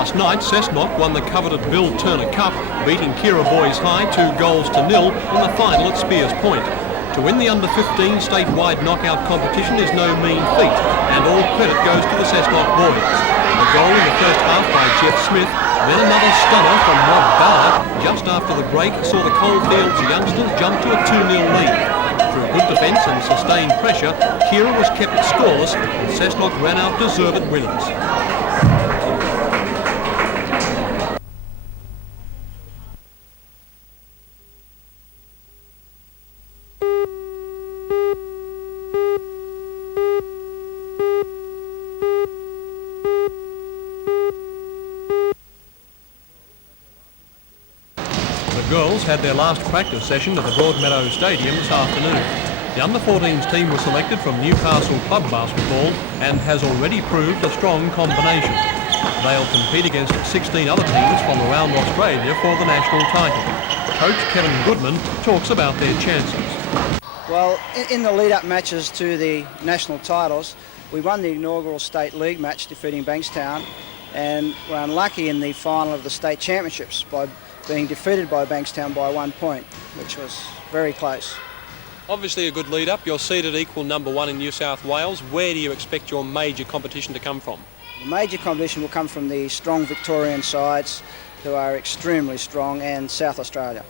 Last night, Cessnock won the coveted Bill Turner Cup, beating Kira Boys High 2-0 in the final at Spears Point. To win the under-15 statewide knockout competition is no mean feat, and all credit goes to the Cessnock boys. A goal in the first half by Jeff Smith, then another stunner from Rob Ballard just after the break saw the Coalfields youngsters jump to a 2-0 lead. Through good defence and sustained pressure, Kira was kept scoreless and Cessnock ran out deserved winners. The girls had their last practice session at the Broadmeadow Stadium this afternoon. The under-14s team was selected from Newcastle Club Basketball and has already proved a strong combination. They'll compete against 16 other teams from around Australia for the national title. Coach Kevin Goodman talks about their chances. Well, in the lead-up matches to the national titles, we won the inaugural state league match defeating Bankstown, and were unlucky in the final of the state championships by being defeated by Bankstown by 1 point, which was very close. Obviously a good lead-up. You're seeded equal number 1 in New South Wales. Where do you expect your major competition to come from? The major competition will come from the strong Victorian sides, who are extremely strong, and South Australia.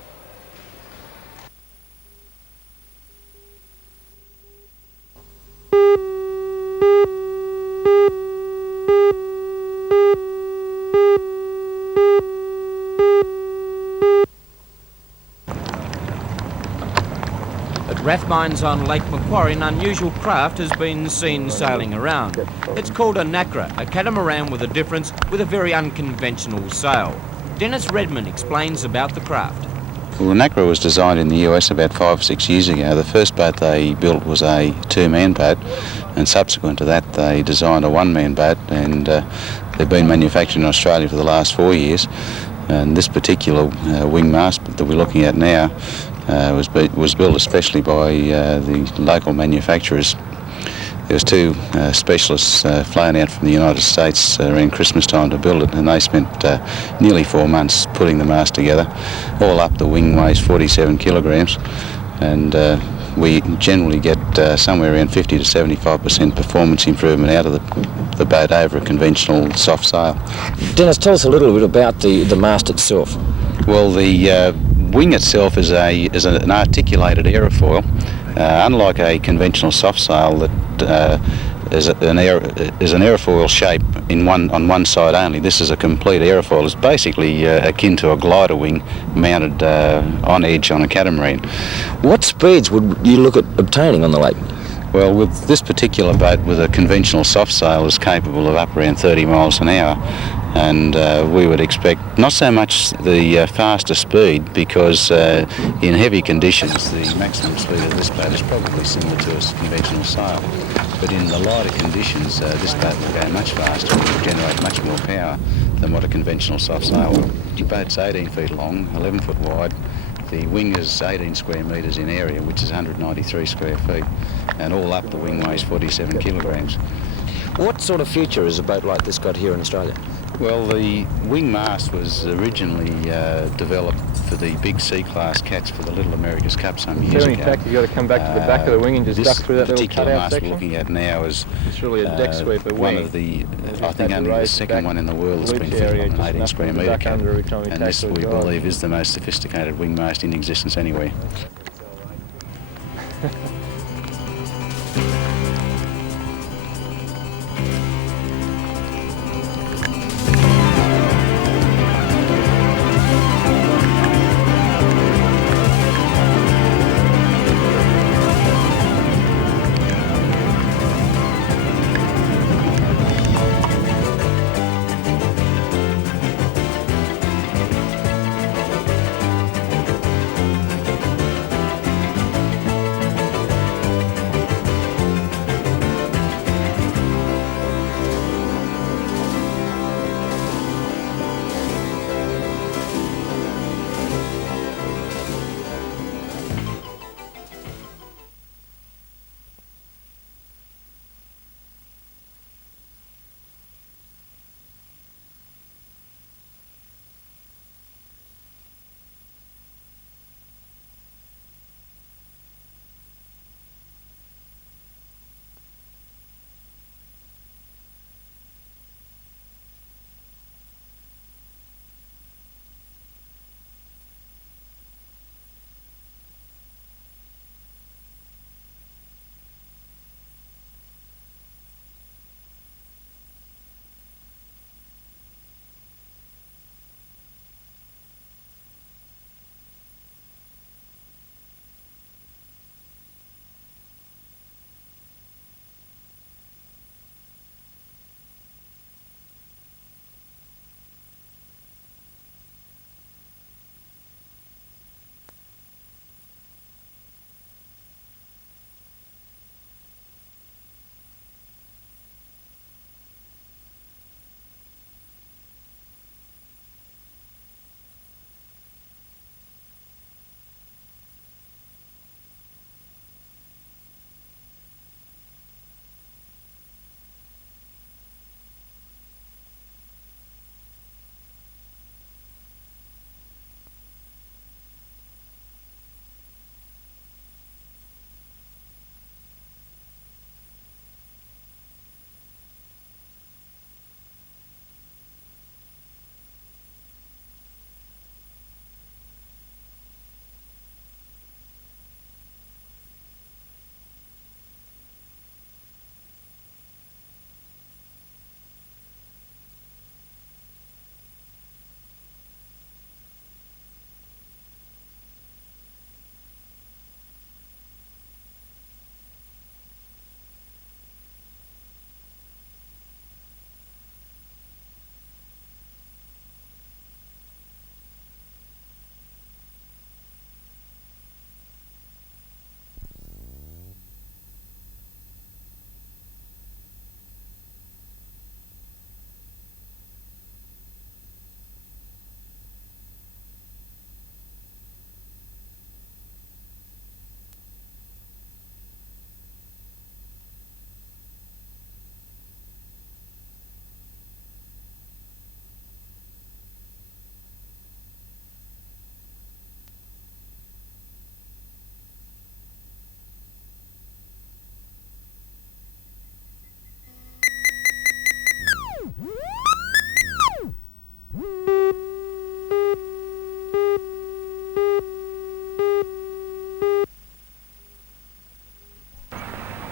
Rathmines on Lake Macquarie, an unusual craft has been seen sailing around. It's called a nakra, a catamaran with a difference, with a very unconventional sail. Dennis Redmond explains about the craft. Well, the nakra was designed in the US about 5 or 6 years ago. The first boat they built was a 2-man boat, and subsequent to that they designed a 1-man boat, and they've been manufactured in Australia for the last 4 years. And this particular wing mast that we're looking at now was built especially by the local manufacturers. There was 2 specialists flown out from the United States around Christmas time to build it, and they spent nearly 4 months putting the mast together. All up, the wing weighs 47 kilograms, and we generally get somewhere around 50 to 75% performance improvement out of the boat over a conventional soft sail. Dennis, tell us a little bit about the mast itself. Well, the wing itself is an articulated aerofoil. Unlike a conventional soft sail that is an aerofoil shape on one side only, this is a complete aerofoil. It's basically akin to a glider wing mounted on edge on a catamaran. What speeds would you look at obtaining on the lake? Well, with this particular boat, with a conventional soft sail, is capable of up around 30 miles an hour, and we would expect not so much the faster speed, because in heavy conditions the maximum speed of this boat is probably similar to a conventional sail, but in the lighter conditions this boat will go much faster and will generate much more power than what a conventional soft sail will. The boat's 18 feet long, 11 foot wide. The wing is 18 square metres in area, which is 193 square feet, and all up the wing weighs 47 kilograms. What sort of future has a boat like this got here in Australia? Well, the wing mast was originally developed for the big C-class cats for the Little America's Cup some years ago. In fact, you've got to come back to the back of the wing and just duck through that little cutout section. This particular mast we're looking at now is it's really a deck sweeper one wing. of the, I think only the second one in the world that's been fitted on an 18 square metre cat, and this we believe is the most sophisticated wing mast in existence anywhere.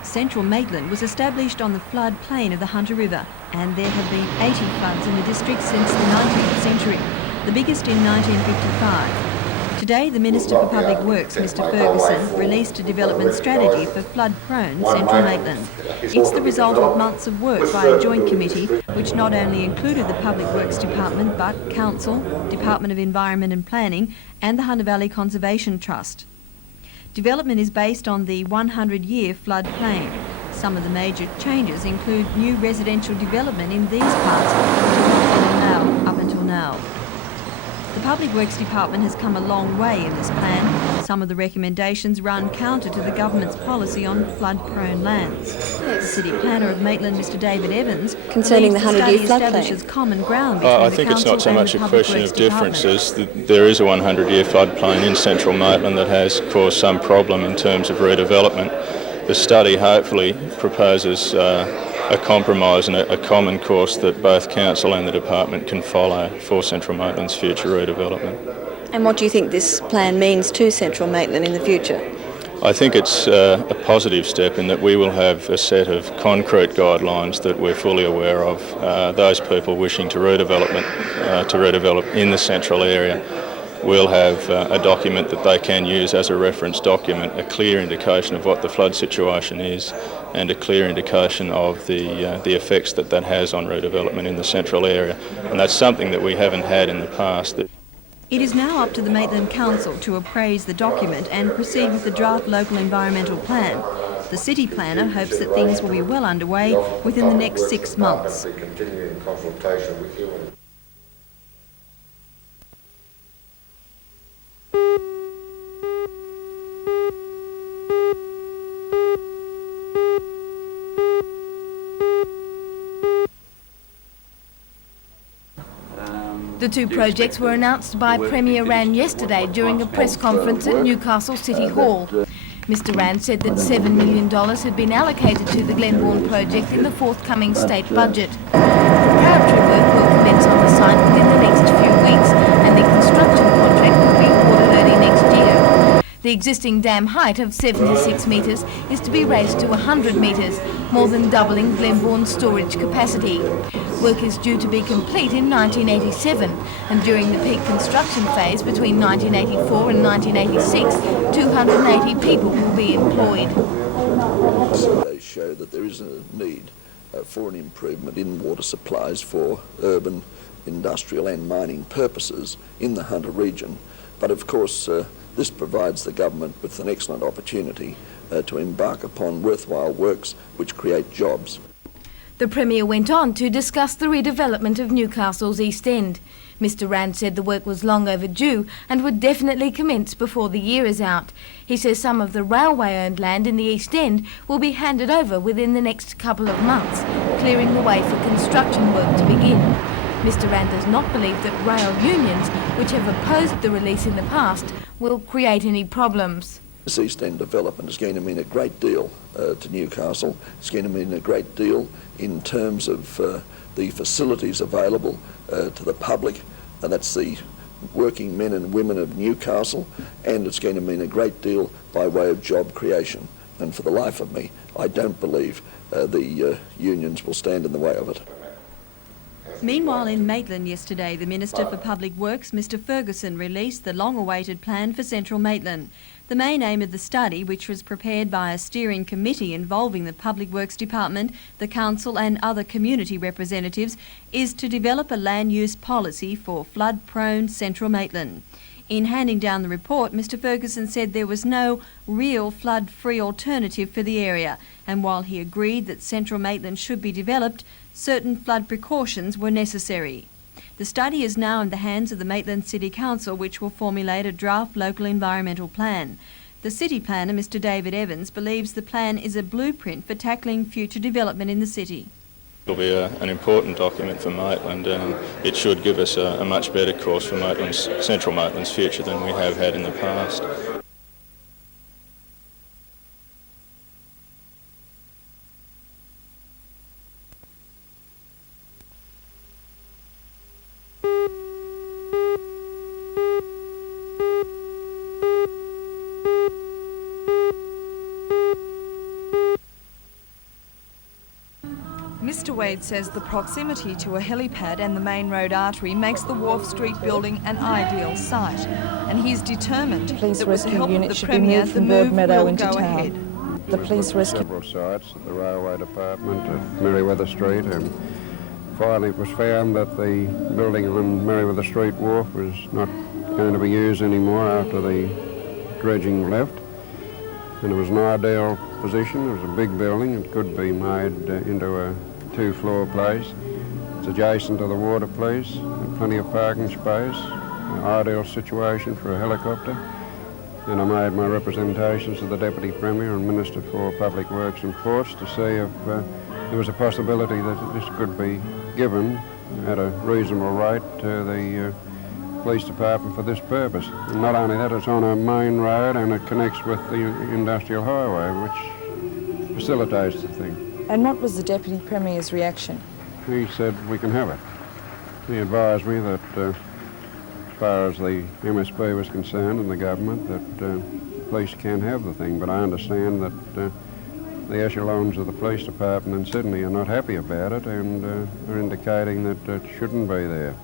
Central Maitland was established on the floodplain of the Hunter River, and there have been 80 floods in the district since the 19th century, the biggest in 1955. Today, the Minister for Public Works, Mr Ferguson, released a development strategy for flood-prone Central Maitland. It's the result of months of work by a joint committee which not only included the Public Works Department but Council, Department of Environment and Planning and the Hunter Valley Conservation Trust. Development is based on the 100-year floodplain. Some of the major changes include new residential development in these parts up until now. The Public Works Department has come a long way in this plan. Some of the recommendations run counter to the government's policy on flood-prone lands. The City Planner of Maitland, Mr David Evans, concerning the 100-year establishes common ground between I think the it's not so Council much and a the Public question Works of Department. differences. There is a 100-year floodplain in Central Maitland that has caused some problem in terms of redevelopment. The study hopefully proposes a compromise and a common course that both Council and the Department can follow for Central Maitland's future redevelopment. And what do you think this plan means to Central Maitland in the future? I think it's a positive step in that we will have a set of concrete guidelines that we're fully aware of. Those people wishing to redevelop in the central area will have a document that they can use as a reference document, a clear indication of what the flood situation is and a clear indication of the effects that has on redevelopment in the central area. And that's something that we haven't had in the past. It is now up to the Maitland Council to appraise the document and proceed with the draft local environmental plan. The City Planner hopes that things will be well underway within the next 6 months. The two projects were announced by Premier Rand yesterday during a press conference at Newcastle City Hall. Mr Rand said that $7 million had been allocated to the Glenbourne project in the forthcoming state budget. Preparatory work will commence on the site within the next few weeks and the construction contract will be awarded early next year. The existing dam height of 76 metres is to be raised to 100 metres, more than doubling Glenbourne's storage capacity. Work is due to be complete in 1987, and during the peak construction phase between 1984 and 1986, 280 people will be employed. They show that there is a need for an improvement in water supplies for urban, industrial and mining purposes in the Hunter region. But of course, this provides the government with an excellent opportunity to embark upon worthwhile works which create jobs. The Premier went on to discuss the redevelopment of Newcastle's East End. Mr Rand said the work was long overdue and would definitely commence before the year is out. He says some of the railway-owned land in the East End will be handed over within the next couple of months, clearing the way for construction work to begin. Mr Rand does not believe that rail unions, which have opposed the release in the past, will create any problems. This East End development is going to mean a great deal to Newcastle. It's going to mean a great deal in terms of the facilities available to the public, and that's the working men and women of Newcastle, and it's going to mean a great deal by way of job creation. And for the life of me, I don't believe the unions will stand in the way of it. Meanwhile, in Maitland yesterday, the Minister for Public Works, Mr Ferguson, released the long-awaited plan for Central Maitland. The main aim of the study, which was prepared by a steering committee involving the Public Works Department, the Council and other community representatives, is to develop a land use policy for flood-prone Central Maitland. In handing down the report, Mr Ferguson said there was no real flood-free alternative for the area, and while he agreed that Central Maitland should be developed, certain flood precautions were necessary. The study is now in the hands of the Maitland City Council, which will formulate a draft local environmental plan. The City Planner, Mr David Evans, believes the plan is a blueprint for tackling future development in the city. It will be an important document for Maitland, and it should give us a much better course for Central Maitland's future than we have had in the past. Mr Wade says the proximity to a helipad and the main road artery makes the Wharf Street building an ideal site, and he's determined that with the help of the Premier, the move will go ahead. The police rescue several sites at the Railway Department at Merriweather Street, and finally it was found that the building on Merriweather Street Wharf was not going to be used anymore after the dredging left, and it was an ideal position. It was a big building. It could be made into a two-floor place. It's adjacent to the water place, plenty of parking space, an ideal situation for a helicopter. And I made my representations to the Deputy Premier and Minister for Public Works and Ports to see if there was a possibility that this could be given at a reasonable rate to the Police Department for this purpose. And not only that, it's on a main road and it connects with the industrial highway, which facilitates the thing. And what was the Deputy Premier's reaction? He said we can have it. He advised me that as far as the MSP was concerned and the government, that the police can have the thing, but I understand that the echelons of the police department in Sydney are not happy about it and are indicating that it shouldn't be there.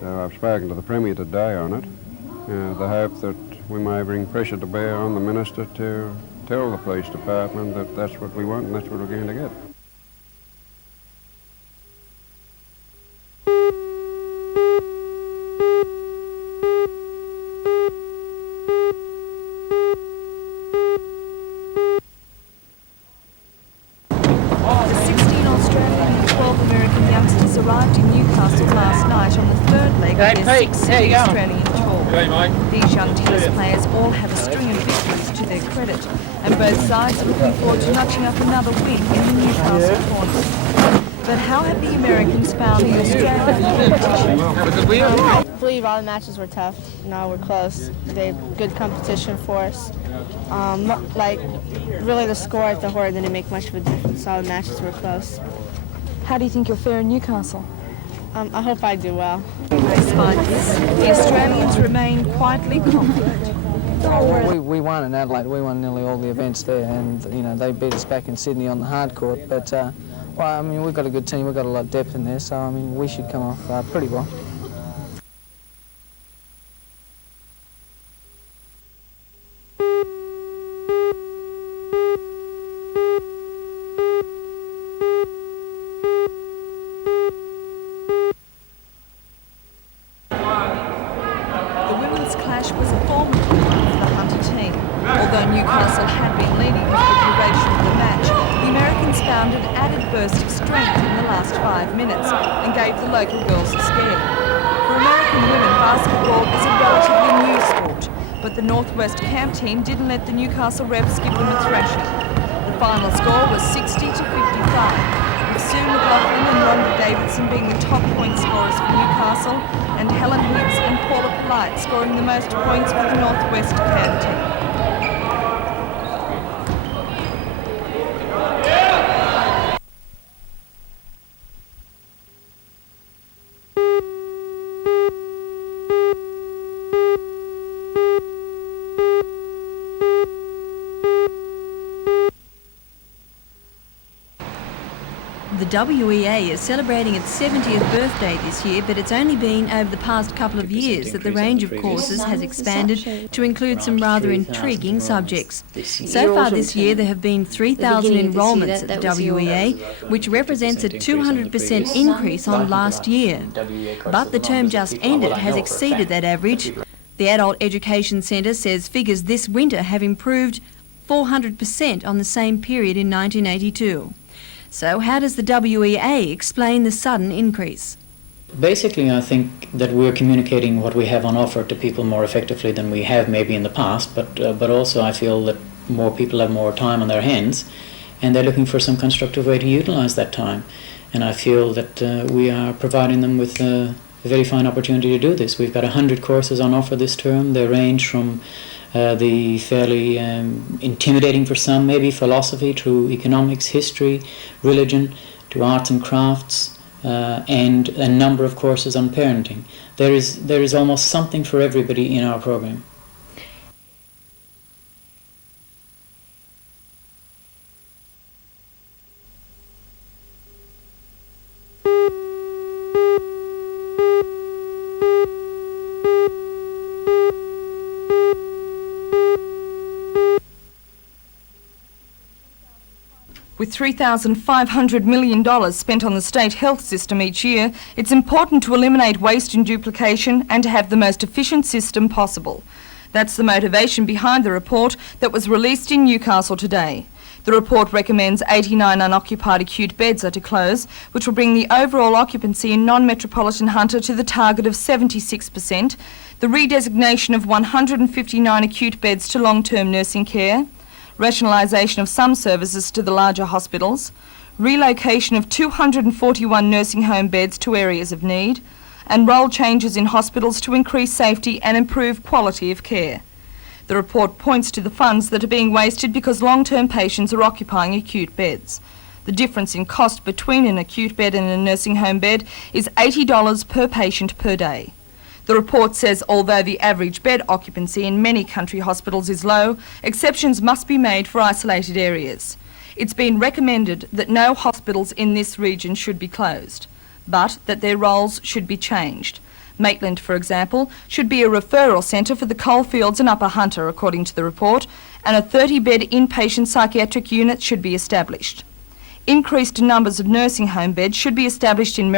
So I've spoken to the Premier today on it, the hope that we may bring pressure to bear on the Minister to tell the police department that that's what we want and that's what we're going to get. Arrived in Newcastle last night on the third leg of their 6-city Australian tour. These young tennis players all have a string of victories to their credit, and both sides are looking forward to notching up another win in the Newcastle tournament. But how have the Americans found the Australian competition? I believe all the matches were tough. No, we're close. They had good competition for us. Really the score at the Horror didn't make much of a difference. All the matches were close. How do you think you'll fare in Newcastle? I hope I do well. Despite this, the Australians remain quietly confident. We won in Adelaide. We won nearly all the events there, and they beat us back in Sydney on the hard court. But we've got a good team. We've got a lot of depth in there, so we should come off pretty well. Newcastle had been leading for the duration of the match, the Americans found an added burst of strength in the last 5 minutes and gave the local girls a scare. For American women, basketball is a relatively new sport, but the Northwest camp team didn't let the Newcastle Rebs give them a thrashing. The final score was 60-55, with Sue McLaughlin and Rhonda Davidson being the top point scorers for Newcastle, and Helen Hicks and Paula Polite scoring the most points for the Northwest camp team. The WEA is celebrating its 70th birthday this year, but it's only been over the past couple of years that the range of courses has expanded to include some rather intriguing subjects. So far this year there have been 3,000 enrolments at the WEA, which represents a 200% increase on last year. But the term just ended has exceeded that average. The Adult Education Centre says figures this winter have improved 400% on the same period in 1982. So how does the WEA explain the sudden increase? Basically, I think that we're communicating what we have on offer to people more effectively than we have maybe in the past, but also I feel that more people have more time on their hands and they're looking for some constructive way to utilize that time. And I feel that we are providing them with a very fine opportunity to do this. We've got 100 courses on offer this term. They range from the fairly intimidating for some, maybe philosophy, through economics, history, religion, to arts and crafts, and a number of courses on parenting. There is almost something for everybody in our program. With $3,500 million spent on the state health system each year, it's important to eliminate waste and duplication and to have the most efficient system possible. That's the motivation behind the report that was released in Newcastle today. The report recommends 89 unoccupied acute beds are to close, which will bring the overall occupancy in non-metropolitan Hunter to the target of 76%, the redesignation of 159 acute beds to long-term nursing care, rationalisation of some services to the larger hospitals, relocation of 241 nursing home beds to areas of need, and role changes in hospitals to increase safety and improve quality of care. The report points to the funds that are being wasted because long-term patients are occupying acute beds. The difference in cost between an acute bed and a nursing home bed is $80 per patient per day. The report says although the average bed occupancy in many country hospitals is low, exceptions must be made for isolated areas. It's been recommended that no hospitals in this region should be closed, but that their roles should be changed. Maitland, for example, should be a referral centre for the coalfields and Upper Hunter, according to the report, and a 30-bed inpatient psychiatric unit should be established. Increased numbers of nursing home beds should be established in